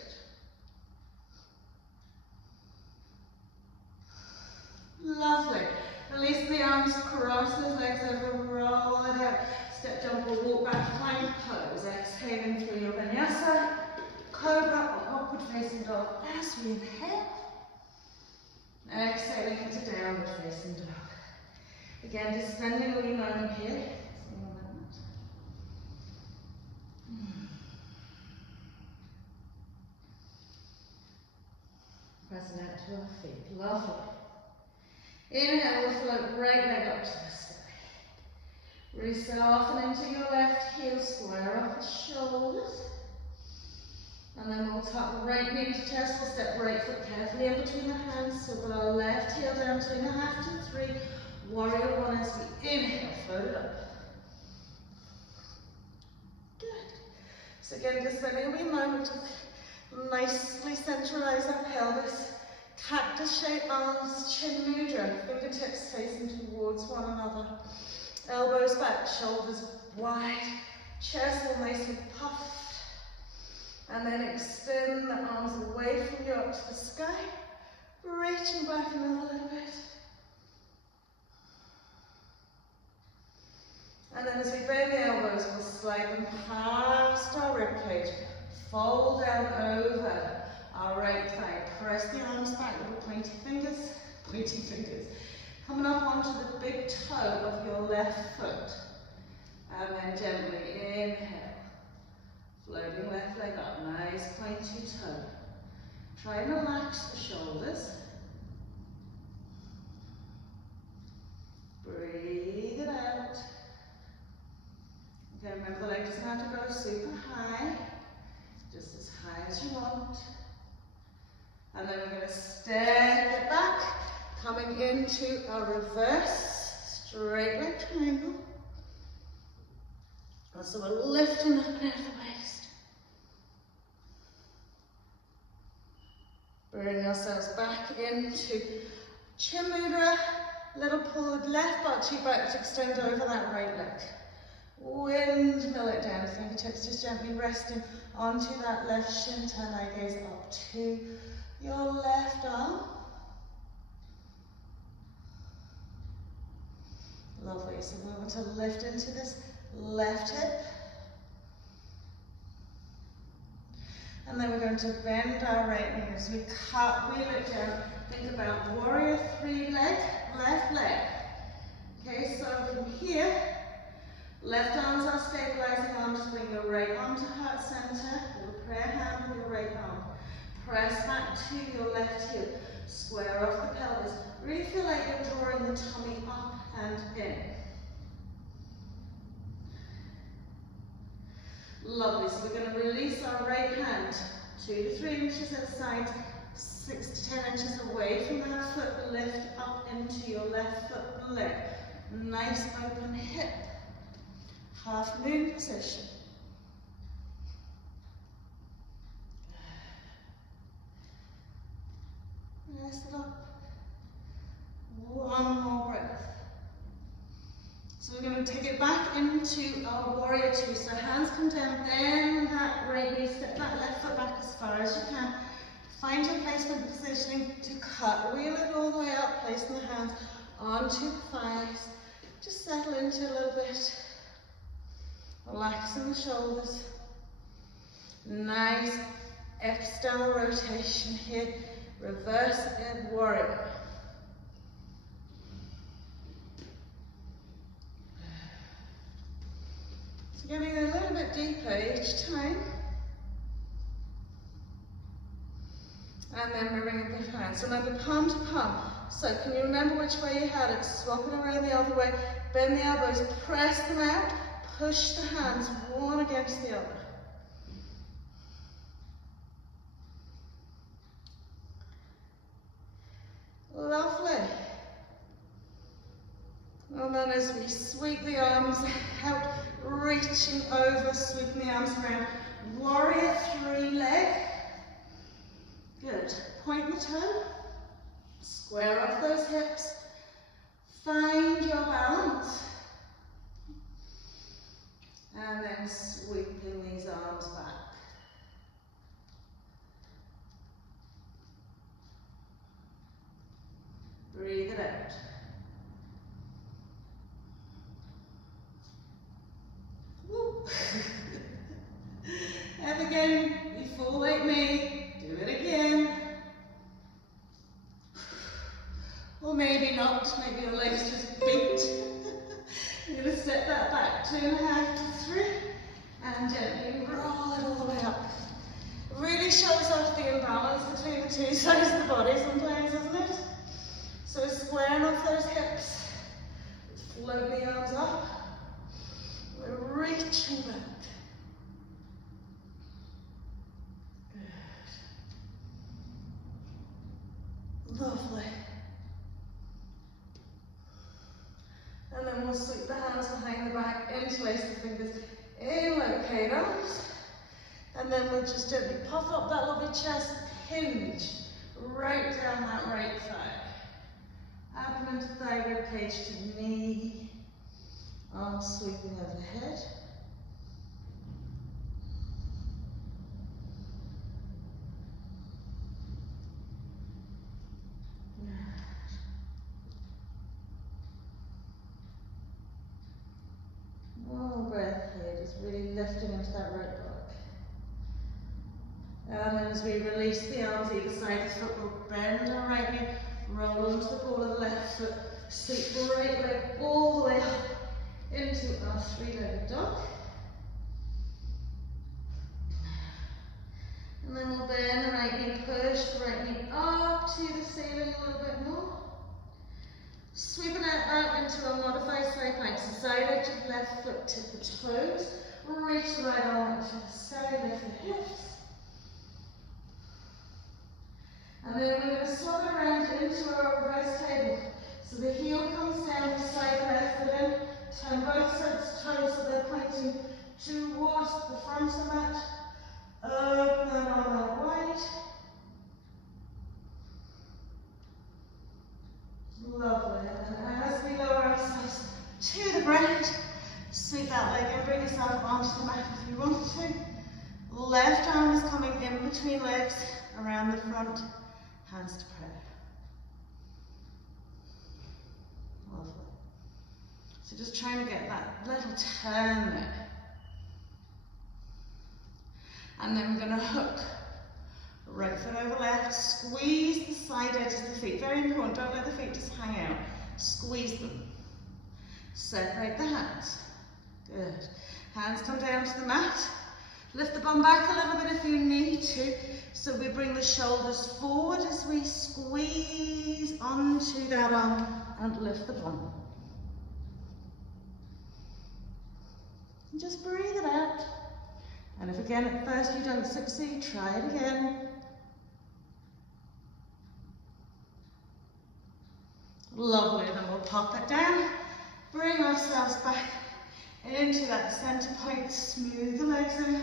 Lovely. Release the arms, cross those legs over, roll it out. Step, jump, or walk back, plank pose. Exhaling through your vinyasa. Cobra or upward facing dog as we inhale. Exhaling into downward facing dog. Again, just spending a wee moment here. Pressing out to our feet. Lovely. Inhale, we'll float right leg up to the sky. Really soften into your left heel, square off the shoulders. And then we'll tuck the right knee to chest. We'll step right foot carefully in between the hands. So put our left heel down, 2.5 to 3. Warrior one as we inhale, float it up. Good. So again, just spending a wee moment to nicely centralize our pelvis. Cactus shaped arms, chin mudra, fingertips facing towards one another. Elbows back, shoulders wide, chest all nice and puffed. And then extend the arms away from you up to the sky. Reaching back another little bit. And then as we bend the elbows, we'll slide them past our ribcage. Fold down over our right thigh. Press the arms back, little pointy fingers. Coming up onto the big toe of your left foot. And then gently inhale. Floating left leg up, nice pointy toe. Try and relax the shoulders. Breathe it out. Okay, remember the leg doesn't have to go super high, just as high as you want. And then we're going to step it back, coming into a reverse straight leg triangle. And so we're lifting up out of the waist. Bring ourselves back into chin mudra. Little pull the left butt cheek back to extend over that right leg. Windmill it down, fingertips just gently resting onto that left shin, turn eye gaze up to your left arm. Lovely. So we want to lift into this left hip. And then we're going to bend our right knee as we cartwheel it down. Think about warrior 3 leg, left leg. Okay, so from here, left arms are stabilizing arms. Bring your right arm to heart center. Your prayer hand with your right arm. Press back to your left heel. Square off the pelvis. Really feel like you're drawing the tummy up and in. Lovely. So we're going to release our right hand 2 to 3 inches inside, 6 to 10 inches away from that foot. Lift up into your left foot leg. Nice open hip. Half moon position. Rest it up. One more breath. So we're going to take it back into our warrior 2. So hands come down, bend that right knee, step that left foot back as far as you can. Find your placement positioning to cartwheel it all the way up, placing the hands onto the thighs. Just settle into a little bit. Relaxing the shoulders. Nice external rotation here. Reverse in warrior. So getting a little bit deeper each time. And then we're bringing the hands. So remember palm to palm. So can you remember which way you had it? Swap it around the other way. Bend the elbows, press them out. Push the hands one against the other. Lovely. And then as we sweep the arms out, reaching over, sweeping the arms around. Warrior 3 leg. Good. Point the toe. Square off those hips. Find your balance. And then sweeping these arms back. Breathe it out. Woo. And again, you fall like me. Do it again. Or maybe not, maybe your legs just beat. You're going to step that back 2.5 to 3 and gently roll it all the way up. Really shows off the imbalance between the two sides of the body sometimes, doesn't it? So we're squaring off those hips, float the arms up, we're reaching back. Good. Lovely. And then we'll sweep the hands behind the back, interlace the fingers, elongate arms. And then we'll just gently puff up that lovely chest, hinge right down that right thigh. Abdomen to thigh, rib cage to knee. Arms sweeping overhead. One breath here, just really lifting into that right block. And then as we release the arms either side of the foot, we'll bend our right knee, roll onto the ball of the left foot, sweep the right leg all the way up into our 3-legged dog. And then we'll bend the right knee, push the right knee up to the ceiling a little bit more. Sweeping it out into a modified side plank. So side edge of left foot to the toes. Reach the right arm to the side, lift the hips. And then we're going to swap it around into our reverse table. So the heel comes down the side left foot in. Turn both sets of toes so they're pointing towards the front of the mat. Open them arm out wide. Lovely. And as we lower ourselves to the ground, sweep that leg and bring yourself onto the mat if you want to. Left arm is coming in between legs, around the front, hands to prayer. Lovely. So just trying to get that little turn there. And then we're going to hook. Right foot over left, squeeze the side edges of the feet. Very important, don't let the feet just hang out. Squeeze them. Separate the hands. Good. Hands come down to the mat. Lift the bum back a little bit if you need to. So we bring the shoulders forward as we squeeze onto that arm and lift the bum. And just breathe it out. And if again at first you don't succeed, try it again. Lovely, then we'll pop it down. Bring ourselves back into that center point, smooth the legs in.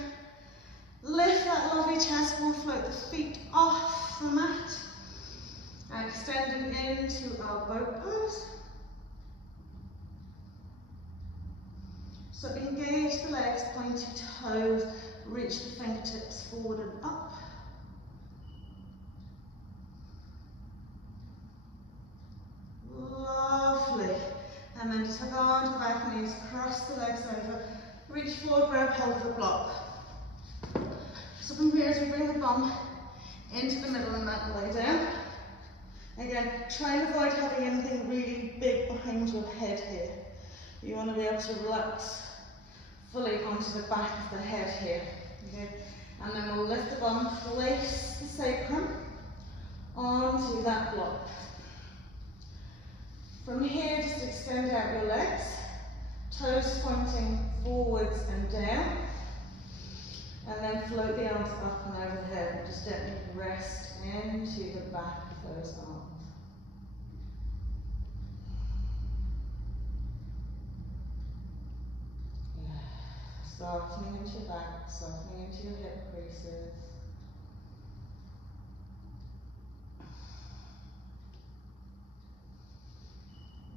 Lift that lovely chest, we'll float the feet off the mat. And extending into our boat pose. So engage the legs, pointy toes, reach the fingertips forward and up. Lovely. And then just hook on to the back knees, cross the legs over, reach forward, grab hold of the block. So from here as we bring the bum into the middle and that lay down. Again, try and avoid having anything really big behind your head here. You want to be able to relax fully onto the back of the head here. Okay? And then we'll lift the bum, place the sacrum onto that block. From here, just extend out your legs, toes pointing forwards and down, and then float the arms up and over the head, and just gently rest into the back of those arms. Yeah. Softening into your back, softening into your hip creases.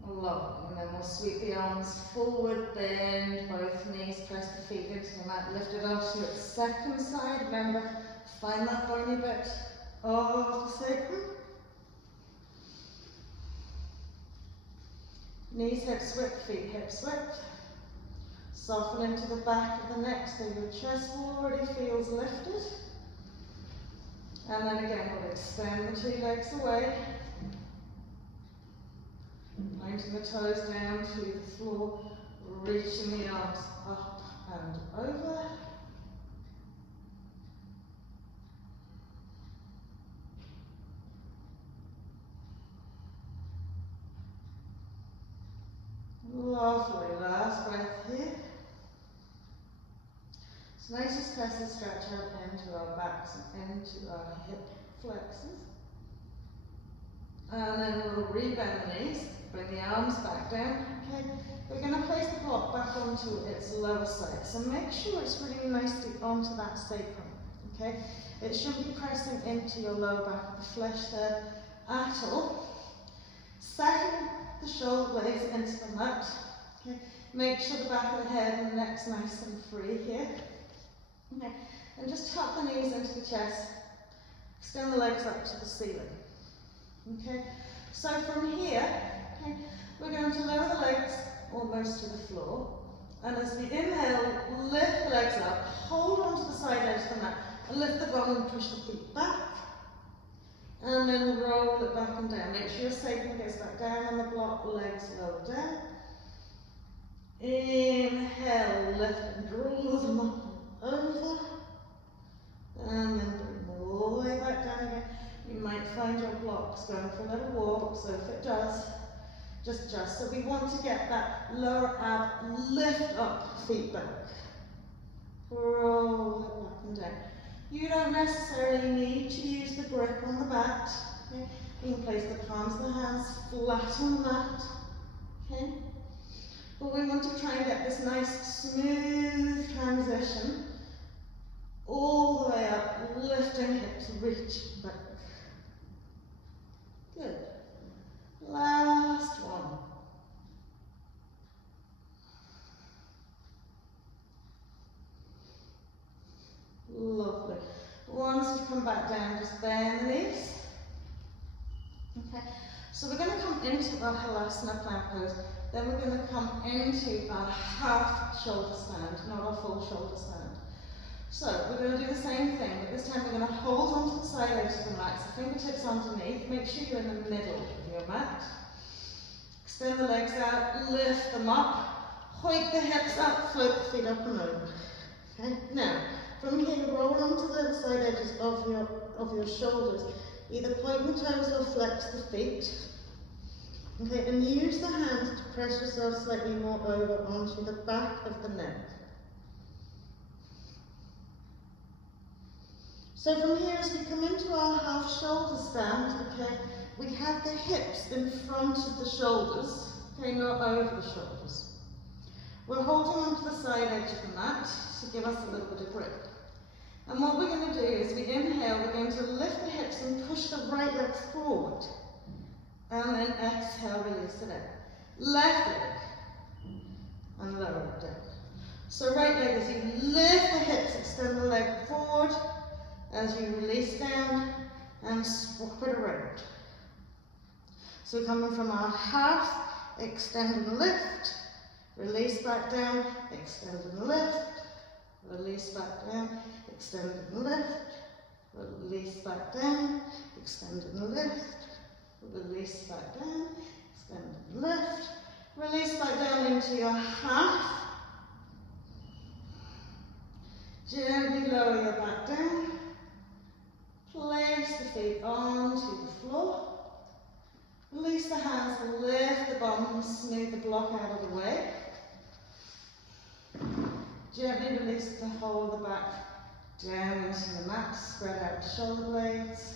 Lovely, and then we'll sweep the arms forward, bend both knees, press the feet into the mat, lift it up to its second side. Remember, find that bony bit of the sacrum. Knees hips width, feet hips width. Soften into the back of the neck so your chest already feels lifted. And then again, we'll extend the two legs away. Pointing the toes down to the floor, reaching the arms up and over. Lovely, last breath here. So nice and press and stretch out into our backs and into our hip flexors. And then we'll rebend the knees, bring the arms back down. Okay, we're going to place the block back onto its lower side. So make sure it's really nicely onto that sacrum. Okay, it shouldn't be pressing into your lower back of the flesh there at all. Second, the shoulder blades into the mat. Okay, make sure the back of the head and the neck's nice and free here. Okay, and just tuck the knees into the chest. Extend the legs up to the ceiling. Okay, so from here, okay, we're going to lower the legs almost to the floor, and as we inhale, lift the legs up, hold on to the side edge of the mat, and lift the bum and push the feet back, and then roll it back and down. Make sure your sacrum gets back down on the block, legs lower down. Inhale, lift and draw them up and over, and then bring them all the way back down again. You might find your blocks going for a little walk, so if it does, just adjust. So we want to get that lower ab, lift up, feet back. Roll it back and down. You don't necessarily need to use the grip on the mat. Okay? You can place the palms of the hands flat on the mat. Okay? But we want to try and get this nice, smooth transition all the way up, lifting hips, reach back. Good. Last one. Lovely. Once you come back down, just bend the knees. Okay. So we're going to come into our Halasana plank pose. Then we're going to come into our half shoulder stand, not our full shoulder stand. So we're going to do the same thing, but this time we're going to hold onto the side edge of the mat, so fingertips underneath, make sure you're in the middle of your mat. Extend the legs out, lift them up, hoik the hips up, float the feet up and over. Okay? Now, from here, roll onto the side edges of your shoulders. Either point the toes or flex the feet. Okay, and use the hands to press yourself slightly more over onto the back of the neck. So from here, as we come into our half shoulder stand, okay, we have the hips in front of the shoulders, okay, not over the shoulders. We're holding onto the side edge of the mat to give us a little bit of grip. And what we're going to do is we inhale, we're going to lift the hips and push the right leg forward. And then exhale, release it out. Left leg, and lower it down. So right leg, as you lift the hips, extend the leg forward, as you release down, and swap it around. So we're coming from our half, extend and lift, release back down, extend and lift, release back down, extend and lift, release back down, extend and lift, release back down, extend and lift, release back down into your half, gently lower your back down, place the feet onto the floor, release the hands, lift the bum, smooth the block out of the way, gently release the whole of the back down into the mat, spread out the shoulder blades.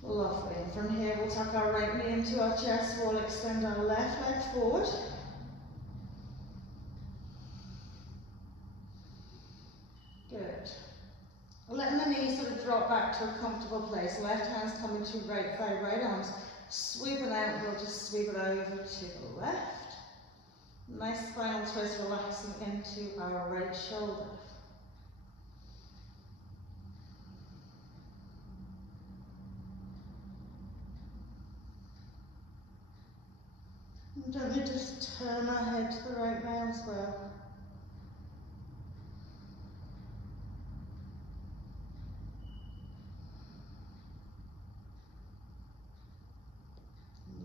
Lovely. And from here we'll tuck our right knee into our chest, we'll extend our left leg forward. Good. Letting the knees sort of drop back to a comfortable place. Left hand's coming to right thigh, right arms. Sweep it out, we'll just sweep it over to the left. Nice spinal twist, relaxing into our right shoulder. And gently just turn our head to the right now as well.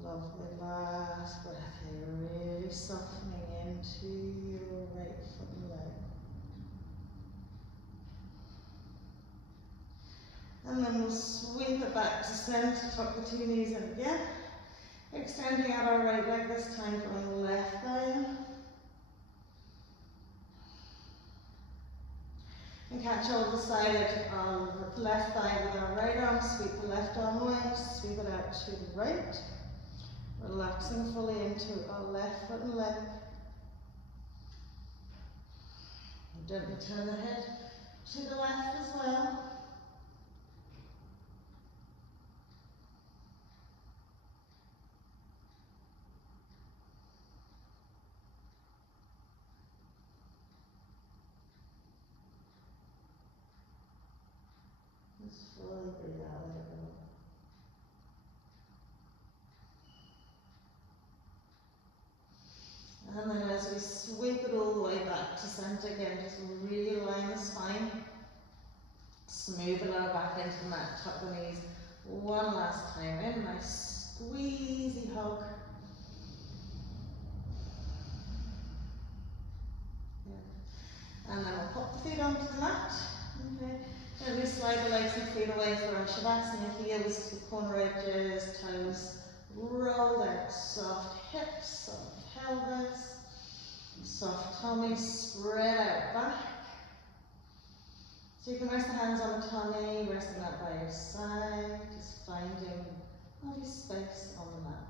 Lovely, last breath here, really softening into your right foot and leg. And then we'll sweep it back to centre, tuck the two knees in again. Extending out our right leg this time, going the left thigh in. And catch hold of the side edge of our left thigh with our right arm, sweep the left arm away, sweep it out to the right. Relaxing fully into our left foot and leg. And gently turn the head to the left as well. Just fully breathe out, let it go. And then as we sweep it all the way back to centre again, just really align the spine. Smooth the lower back into the mat, tuck the knees one last time in, nice squeezy hug. Yeah. And then we'll pop the feet onto the mat. Okay. Then we slide the legs and feet away from Shavasana, heels to the corner edges, toes rolled out, soft hips, soft pelvis, soft tummy, spread out back. So you can rest the hands on the tummy, resting that by your side, just finding lovely space on the mat.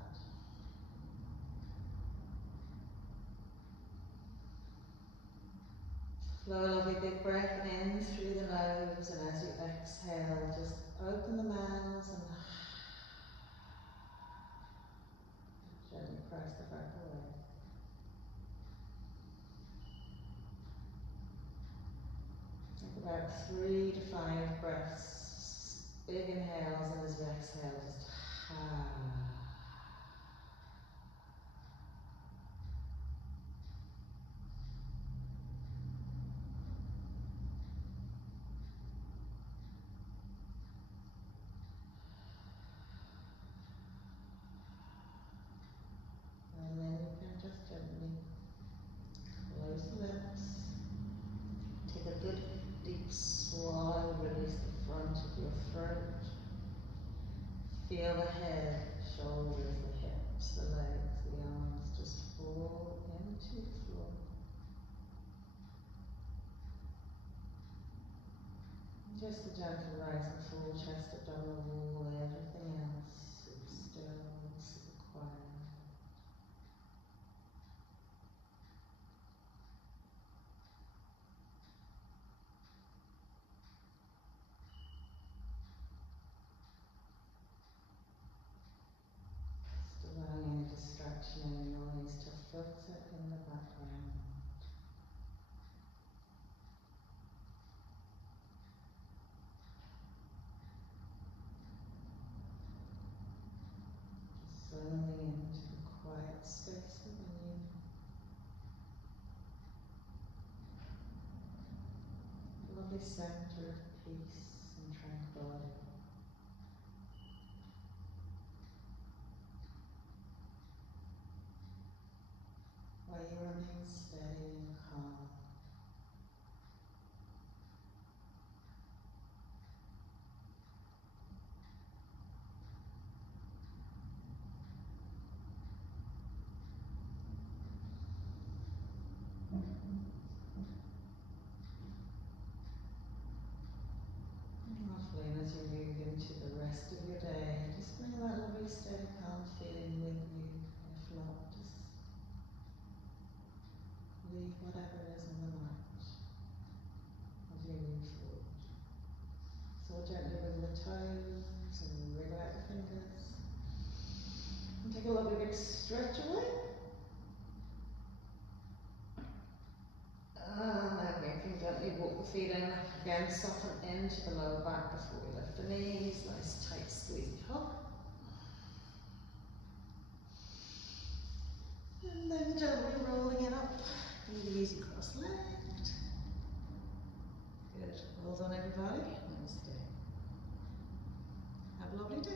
Flow a lovely big breath in through the nose, and as you exhale, just open the mouth and gently press the breath away. Take about 3 to 5 breaths, big inhales, and as you exhale, just good deep swallow, release the front of your throat. Feel the head, shoulders, the hips, the legs, the arms just fall into the floor. Just a gentle rise and fall, chest, abdominal wall, everything else super still, super quiet. Just allowing any distraction, any noise to filter in the background. Settling into the quiet space within you. A lovely center of peace and tranquility. While you remain steady and calm. Lovely, and as you move into the rest of your day, just bring that lovely steady calm feeling with you. If not, just leave whatever is on the mat as you move forward. So gently wiggle the toes and wriggle out the fingers. And take a lovely big stretch away. And then we can gently walk the feet in. Again, soften into the lower back before we lift the knees. Nice tight squeeze hug. And then gently rolling it up. Really easy cross-legged. Good. Well done, everybody. Namaste. Have a lovely day.